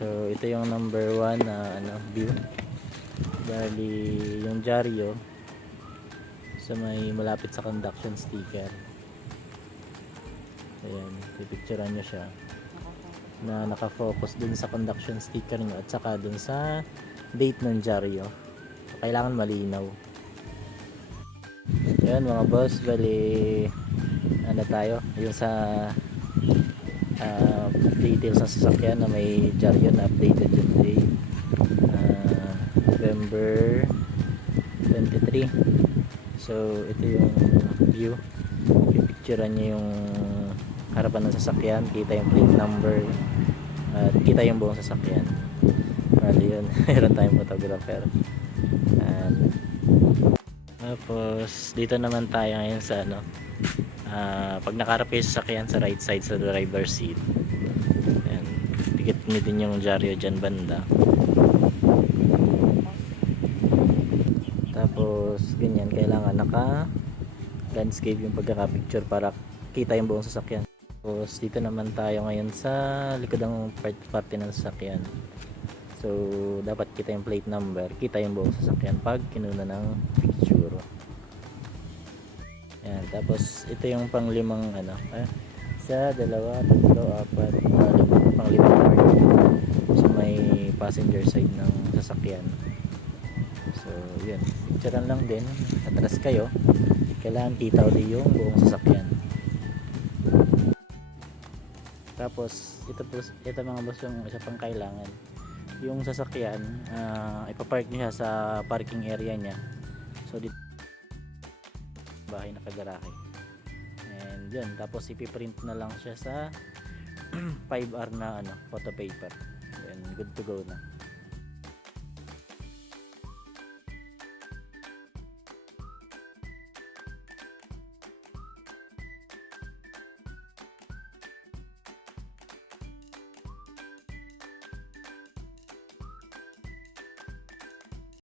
So ito yung number 1 na view. Bali yung dyaryo sa may malapit sa conduction sticker. Ayan, pipicturean nyo siya na nakafocus dun sa conduction sticker nyo at saka dun sa date ng dyaryo. Kailangan malinaw. Ayan mga boss, bali tayo yung sa details ng sasakyan na may dyaryo na updated yung date, November 23. So ito yung view, pipicturean nyo yung harapan ng sasakyan, kita yung plate number at kita yung buong sasakyan. Bali yun, meron tayong photographer. And tapos dito naman tayo ngayon sa pag nakaharap kayo sa sasakyan sa right side sa driver seat. Ayan, dikit nyo din yung dyaryo dyan banda. Tapos ganyan, kailangan naka landscape yung pagkaka-picture para kita yung buong sasakyan. Tapos dito naman tayo ngayon sa likod ng parte ng sasakyan. So dapat kita yung plate number, kita yung buong sasakyan pag kinuna ng picture. Ayan, tapos ito yung panglimang isa, dalawa, tatlo, apat, panglimang part sa may passenger side ng sasakyan. So yun, picturean lang din, atras kayo, kailangan kita ulit yung buong sasakyan. Tapos ito mga boss, yung isa pang kailangan, yung sasakyan ipapark niya sa parking area niya. So dito bahay na kagarahe, and yun, tapos ipiprint na lang siya sa 5R na photo paper, and good to go na.